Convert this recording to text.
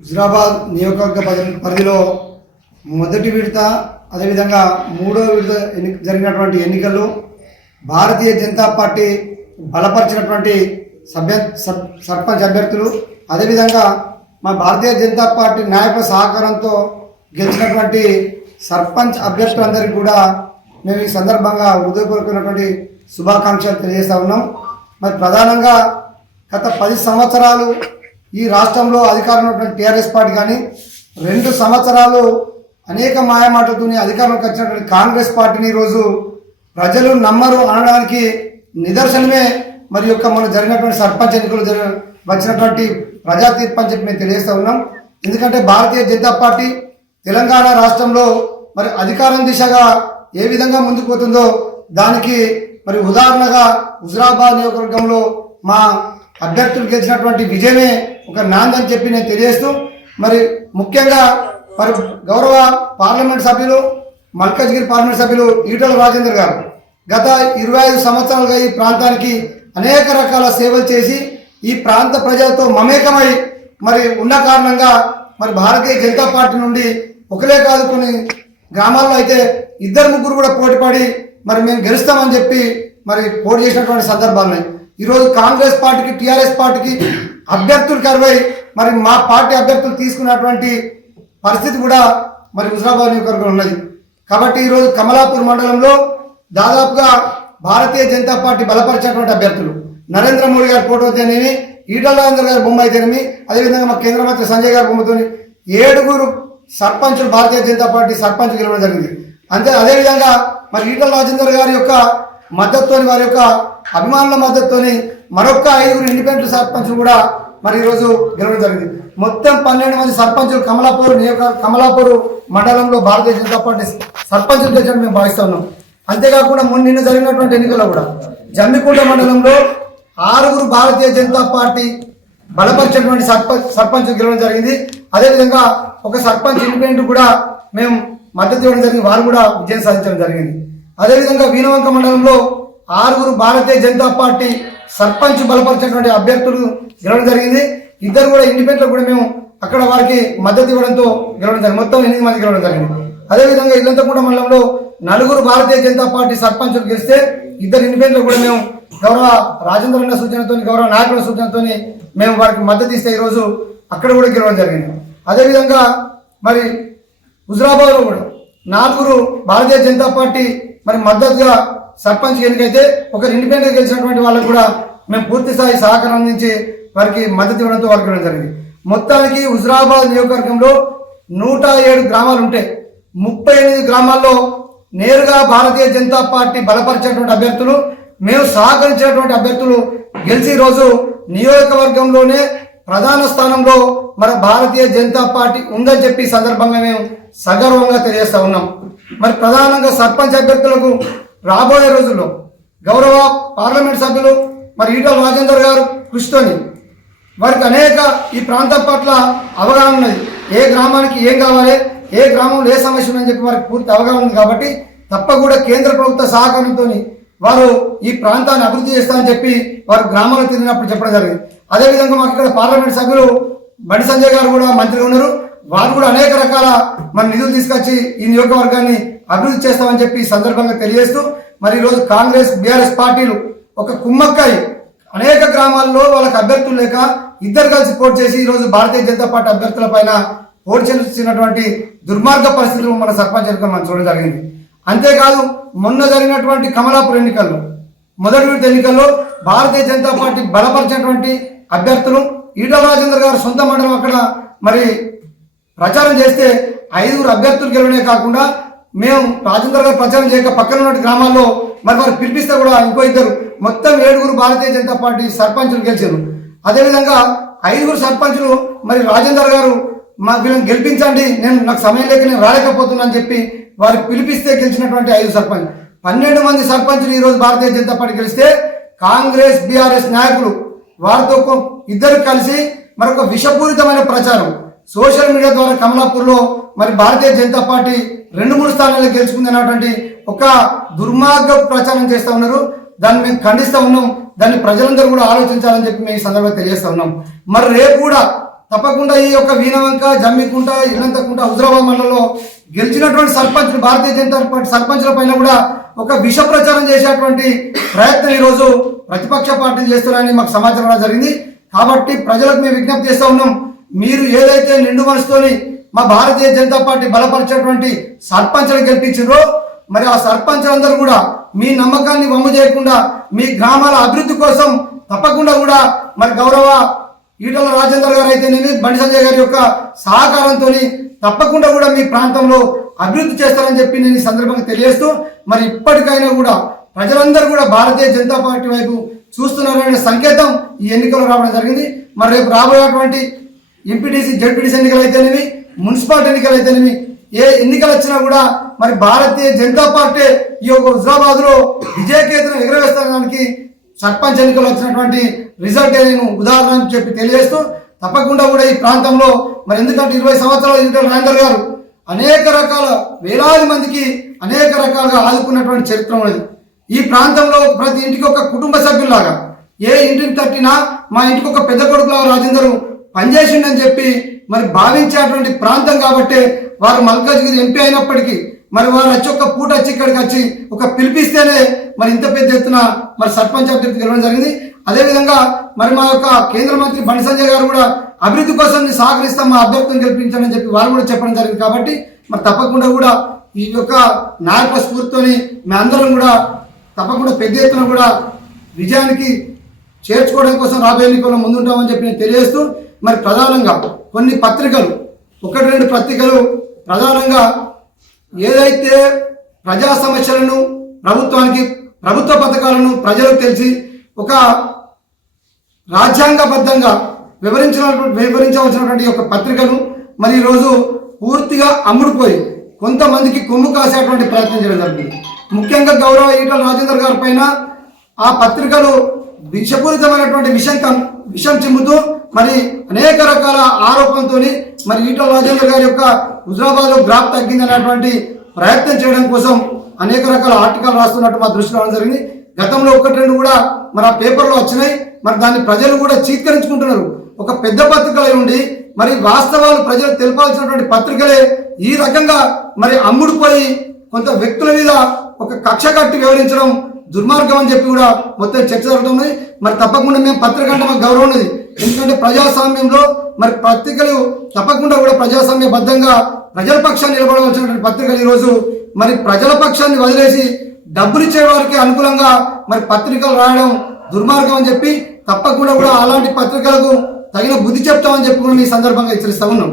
హుజరాబాద్ నియోజకవర్గ పరిధిలో మొదటి విడత అదేవిధంగా మూడో విడత జరిగినటువంటి ఎన్నికల్లో భారతీయ జనతా పార్టీ బలపరిచినటువంటి సర్పంచ్ అభ్యర్థులు అదేవిధంగా మా భారతీయ జనతా పార్టీ నాయకుల సహకారంతో గెలిచినటువంటి సర్పంచ్ అభ్యర్థులందరికీ కూడా మేము ఈ సందర్భంగా హృదయపూర్వకమైనటువంటి శుభాకాంక్షలు తెలియజేస్తా ఉన్నాం. మరి ప్రధానంగా గత 10 సంవత్సరాలు ఈ రాష్ట్రంలో అధికారంలో ఉన్నటువంటి టీఆర్ఎస్ పార్టీ కానీ 2 సంవత్సరాలు అనేక మాయమాటలతో అధికారంలోకి వచ్చినటువంటి కాంగ్రెస్ పార్టీని ఈరోజు ప్రజలు నమ్మరు అనడానికి నిదర్శనమే మరి యొక్క మన జరిగినటువంటి సర్పంచ్ ఎన్నికలు వచ్చినటువంటి ప్రజా తీర్పు అని చెప్పి మేము తెలియజేస్తూ ఉన్నాం. ఎందుకంటే భారతీయ జనతా పార్టీ తెలంగాణ రాష్ట్రంలో మరి అధికారం దిశగా ఏ విధంగా ముందుకు పోతుందో దానికి మరి ఉదాహరణగా హుజరాబాద్ నియోజకవర్గంలో మా అభ్యర్థులు గెలిచినటువంటి విజయమే ఒక నాందని చెప్పి నేను తెలియజేస్తూ మరి ముఖ్యంగా మరి గౌరవ పార్లమెంట్ సభ్యులు మల్కాజ్గిరి పార్లమెంట్ సభ్యులు ఈటల రాజేందర్ గారు గత 25 సంవత్సరాలుగా ఈ ప్రాంతానికి అనేక రకాల సేవలు చేసి ఈ ప్రాంత ప్రజలతో మమేకమై మరి ఉన్న కారణంగా మరి భారతీయ జనతా పార్టీ నుండి ఒకలే కాదు కొన్ని గ్రామాల్లో అయితే 2-3 కూడా పోటీపడి మరి మేము గెలుస్తామని చెప్పి మరి పోటీ చేసినటువంటి సందర్భాలు ఉన్నాయి. ఈరోజు కాంగ్రెస్ పార్టీకి టీఆర్ఎస్ పార్టీకి అభ్యర్థులు కరువై మరి మా పార్టీ అభ్యర్థులు తీసుకున్నటువంటి పరిస్థితి కూడా మరి హుజరాబాద్ నియోజకవర్గంలో ఉన్నది. కాబట్టి ఈరోజు కమలాపూర్ మండలంలో దాదాపుగా భారతీయ జనతా పార్టీ బలపరిచినటువంటి అభ్యర్థులు నరేంద్ర మోడీ గారి ఫోటో అయితేనేమి, ఈటల రాజేందర్ గారి బొమ్మ అయితేనేమి, అదేవిధంగా మా కేంద్ర మంత్రి సంజయ్ గారి బొమ్మతో 7 సర్పంచులు భారతీయ జనతా పార్టీ సర్పంచ్ గెలవడం జరిగింది. అదేవిధంగా మరి ఈటల రాజేందర్ గారి యొక్క మద్దతుతోని వారి యొక్క అభిమానుల మద్దతుతోని మరొక 5 ఇండిపెండెంట్ సర్పంచులు కూడా మరి ఈరోజు గెలవడం జరిగింది. మొత్తం 12 మంది సర్పంచులు కమలాపూర్ మండలంలో భారతీయ జనతా పార్టీ సర్పంచులు గెలిచినట్టు మేము భావిస్తా ఉన్నాం. అంతేకాకుండా నిన్న జరిగినటువంటి ఎన్నికల్లో కూడా జమ్మికుంట మండలంలో 6 భారతీయ జనతా పార్టీ బలపరిచినటువంటి సర్పంచ్ గెలవడం జరిగింది. అదేవిధంగా ఒక సర్పంచ్ ఇండిపెండెంట్ కూడా మేము మద్దతు ఇవ్వడం జరిగింది, వారు కూడా విజయం సాధించడం జరిగింది. అదేవిధంగా వీణవంక మండలంలో 6 భారతీయ జనతా పార్టీ సర్పంచ్ బలపరిచినటువంటి అభ్యర్థులు గెలవడం జరిగింది. 2 కూడా ఇండిపెండెంట్ కూడా మేము అక్కడ వారికి మద్దతు ఇవ్వడంతో గెలవడం జరిగింది. మొత్తం 8 మంది గెలవడం జరిగింది. అదేవిధంగా ఇల్లంతకుంట మండలంలో 4 భారతీయ జనతా పార్టీ సర్పంచులు గెలిస్తే 2 ఇండిపెండెంట్లు కూడా మేము గౌరవ రాజేంద్ర అన్న సూచనతో గౌరవ నాయకుల సూచనతో మేము వారికి మద్దతు ఇస్తే ఈరోజు అక్కడ కూడా గెలవడం జరిగింది. అదేవిధంగా మరి హుజరాబాద్లో కూడా 4 భారతీయ జనతా పార్టీ మరి మద్దతుగా సర్పంచ్ ఎన్నికైతే 1 ఇండిపెండెంట్ గెలిచినటువంటి వాళ్ళకు కూడా మేము పూర్తి స్థాయి సహకారం అందించి వారికి మద్దతు ఇవ్వడంతో వారికి ఇవ్వడం జరిగింది. మొత్తానికి హుజరాబాద్ నియోజకవర్గంలో 107 గ్రామాలు ఉంటే 38 గ్రామాల్లో నేరుగా భారతీయ జనతా పార్టీ బలపరిచినటువంటి అభ్యర్థులు మేము సహకరించినటువంటి అభ్యర్థులు గెలిచి రోజు నియోజకవర్గంలోనే ప్రధాన స్థానంలో మన భారతీయ జనతా పార్టీ ఉందని చెప్పి సందర్భంగా మేము సగర్వంగా తెలియజేస్తా ఉన్నాం. మరి ప్రధానంగా సర్పంచ్ అభ్యర్థులకు రాబోయే రోజుల్లో గౌరవ పార్లమెంట్ సభ్యులు మరి ఈటల రాజేందర్ గారు కృషితోని వారికి అనేక ఈ ప్రాంతం పట్ల అవగాహన ఉన్నది. ఏ గ్రామానికి ఏం కావాలి, ఏ గ్రామంలో ఏ సమస్య ఉందని చెప్పి వారికి పూర్తి అవగాహన ఉంది. కాబట్టి తప్పకుండా కేంద్ర ప్రభుత్వ సహకారంతో వారు ఈ ప్రాంతాన్ని అభివృద్ధి చేస్తారని చెప్పి వారు గ్రామాలకు తిరిగినప్పుడు చెప్పడం జరిగింది. అదేవిధంగా మాకు ఇక్కడ పార్లమెంట్ సభ్యులు బండి సంజయ్ గారు కూడా మంత్రిగా ఉన్నారు. వారు కూడా అనేక రకాల మన నిధులు తీసుకొచ్చి ఈ నియోజకవర్గాన్ని అభివృద్ధి చేస్తామని చెప్పి సందర్భంగా తెలియజేస్తూ మరి ఈరోజు కాంగ్రెస్ బీఆర్ఎస్ పార్టీలు ఒక కుమ్మక్కాయి అనేక గ్రామాల్లో వాళ్ళకి అభ్యర్థులు లేక 2 కలిసి పోటీ చేసి ఈరోజు భారతీయ జనతా పార్టీ అభ్యర్థుల పైన పోటీ చేసినటువంటి దుర్మార్గ పరిస్థితులు మన సర్పంచ్ ఎన్నికలు మనం చూడడం జరిగింది. అంతేకాదు మొన్న జరిగినటువంటి కమలాపూర్ ఎన్నికల్లో మొదటి విడత ఎన్నికల్లో భారతీయ జనతా పార్టీ బలపరిచినటువంటి అభ్యర్థులు ఈటల రాజేందర్ గారు సొంత మండలం అక్కడ మరి ప్రచారం చేస్తే 5 అభ్యర్థులు గెలవడే కాకుండా మేము రాజేందర్ గారు ప్రచారం చేయక పక్కన ఉన్న గ్రామాల్లో మరి వారు పిలిపిస్తే కూడా ఇంకో 2 మొత్తం 7 భారతీయ జనతా పార్టీ సర్పంచులు గెలిచారు. అదేవిధంగా 5 సర్పంచులు మరి రాజేందర్ గారు వీళ్ళని గెలిపించండి, నాకు సమయం లేక నేను రాలేకపోతున్నా అని చెప్పి వారు పిలిపిస్తే గెలిచినటువంటి 5 సర్పంచ్ 12 మంది సర్పంచులు ఈరోజు భారతీయ జనతా పార్టీ గెలిస్తే కాంగ్రెస్ బీఆర్ఎస్ నాయకులు వారితో 2 కలిసి మరొక విషపూరితమైన ప్రచారం సోషల్ మీడియా ద్వారా కమలాపూర్లో మరి భారతీయ జనతా పార్టీ 2-3 స్థానాల్లో గెలుచుకుంది అన్నటువంటి ఒక దుర్మార్గ ప్రచారం చేస్తూ ఉన్నారు. దాన్ని మేము ఖండిస్తూ ఉన్నాం. దాన్ని ప్రజలందరూ కూడా ఆలోచించాలని చెప్పి మేము ఈ సందర్భంగా తెలియజేస్తా ఉన్నాం. మరి రేపు కూడా తప్పకుండా ఈ యొక్క వీణవంక, జమ్మికుంట, ఇల్లంతకుంట, హుజరాబాద్ మండలంలో గెలిచినటువంటి సర్పంచ్, భారతీయ జనతా పార్టీ సర్పంచ్ల పైన కూడా ఒక విష ప్రచారం చేసేటువంటి ప్రయత్నం ఈరోజు ప్రతిపక్ష పార్టీలు చేస్తున్నారని మాకు సమాచారం జరిగింది. కాబట్టి ప్రజలకు మేము విజ్ఞప్తి చేస్తూ ఉన్నాం, మీరు ఏదైతే నిండు మనసుతోని మా భారతీయ జనతా పార్టీ బలపరిచేటువంటి సర్పంచ్లు గెలిపించారో మరి ఆ సర్పంచ్లందరూ కూడా మీ నమ్మకాన్ని వమ్ము చేయకుండా మీ గ్రామాల అభివృద్ధి కోసం తప్పకుండా కూడా మరి గౌరవ ఈటల రాజేందర్ గారు అయితేనేమి, బండి సంజయ్ గారి యొక్క సహకారంతో తప్పకుండా కూడా మీ ప్రాంతంలో అభివృద్ధి చేస్తారని చెప్పి నేను ఈ సందర్భంగా తెలియజేస్తూ మరి ఇప్పటికైనా కూడా ప్రజలందరూ కూడా భారతీయ జనతా పార్టీ వైపు చూస్తున్నారనే సంకేతం ఈ ఎన్నికల్లో రావడం జరిగింది. మరి రేపు రాబోయేటువంటి ఎంపీటీసీ, జెడ్పీటీసీ ఎన్నికలు అయితేనేమి, మున్సిపాలిటీ ఎన్నికలు అయితేనేమి, ఏ ఎన్నికలు వచ్చినా కూడా మరి భారతీయ జనతా పార్టీ ఈ యొక్క హుజరాబాద్ లో విజయకేతనం ఎగురవేస్తానికి సర్పంచ్ ఎన్నికలు వచ్చినటువంటి రిజల్ట్ నేను ఉదాహరణ చెప్పి తెలియజేస్తూ తప్పకుండా కూడా ఈ ప్రాంతంలో మరి ఎందుకంటే 20 సంవత్సరాల ఈటల రాజేందర్ గారు అనేక రకాల వేలాది మందికి అనేక రకాలుగా ఆదుకున్నటువంటి చరిత్ర ఉన్నది. ఈ ప్రాంతంలో ప్రతి ఇంటికి ఒక కుటుంబ సభ్యులాగా, ఏ ఇంటిని తట్టినా మా ఇంటికి ఒక పెద్ద కొడుకులాగా రాజేందర్ పనిచేసిండని చెప్పి మరి భావించేటువంటి ప్రాంతం కాబట్టి వారు మల్కాజ్గిరి ఎంపీ అయినప్పటికీ మరి వారు వచ్చి ఒక పూట వచ్చి ఇక్కడికి వచ్చి ఒక పిలిపిస్తేనే మరి ఇంత పెద్ద ఎత్తున మరి సర్పంచ్ అభ్యర్థి గెలవడం జరిగింది. అదేవిధంగా మరి మా యొక్క కేంద్ర మంత్రి బండి సంజయ్ గారు కూడా అభివృద్ధి కోసం సహకరిస్తాం, మా అభ్యర్థిని గెలిపించాలని చెప్పి వారు కూడా చెప్పడం జరిగింది. కాబట్టి మరి తప్పకుండా కూడా ఈ యొక్క నాయకుల స్ఫూర్తితోని మేమందరం కూడా తప్పకుండా పెద్ద ఎత్తున కూడా విజయానికి చేర్చుకోవడం కోసం రాబోయే ఎన్నికల్లో ముందుంటామని చెప్పి నేను తెలియజేస్తూ మరి ప్రధానంగా కొన్ని పత్రికలు, 1-2 పత్రికలు ప్రధానంగా ఏదైతే ప్రజా సమస్యలను ప్రభుత్వ పథకాలను తెలిసి ఒక రాజ్యాంగబద్ధంగా వివరించవలసినటువంటి ఒక పత్రికను మరి ఈరోజు పూర్తిగా అమ్ముడుపోయి కొంతమందికి కొమ్ము కాసేటువంటి ప్రయత్నం చేయడం జరిగింది. ముఖ్యంగా గౌరవ ఈటల రాజేందర్ గారి పైన ఆ పత్రికలు విషపూరితమైనటువంటి విషం చిమ్ముతూ మరి అనేక రకాల ఆరోపణలతో మరి ఈటల రాజేందర్ గారి యొక్క హుజరాబాద్ లో గ్రాఫ్ తగ్గిందనేటువంటి ప్రయత్నం చేయడం కోసం అనేక రకాల ఆర్టికల్ రాస్తున్నట్టు మా దృష్టిలో రావడం జరిగింది. గతంలో 1-2 కూడా మరి ఆ పేపర్లో వచ్చినాయి. మరి దాన్ని ప్రజలు కూడా చీత్కరించుకుంటున్నారు. ఒక పెద్ద పత్రికలై ఉండి మరి వాస్తవాలు ప్రజలు తెలపాల్సినటువంటి పత్రికలే ఈ రకంగా మరి అమ్ముడుపోయి కొంత వ్యక్తుల మీద ఒక కక్ష కట్టి వివరించడం దుర్మార్గం అని చెప్పి కూడా మొత్తం చర్చ జరుగుతుంది. మరి తప్పకుండా మేము పత్రిక అంటే మాకు గౌరవం ఉన్నది. ఎందుకంటే ప్రజాస్వామ్యంలో మరి పత్రికలు తప్పకుండా కూడా ప్రజాస్వామ్యబద్ధంగా ప్రజల పక్షాన్ని నిలబడవలసినటువంటి పత్రికలు ఈరోజు మరి ప్రజల పక్షాన్ని వదిలేసి డబ్బులు ఇచ్చే వారికి అనుకూలంగా మరి పత్రికలు రాయడం దుర్మార్గం అని చెప్పి తప్పకుండా కూడా అలాంటి పత్రికలకు తగిన బుద్ధి చెప్తామని చెప్పి కూడా ఈ సందర్భంగా హెచ్చరిస్తా ఉన్నాం.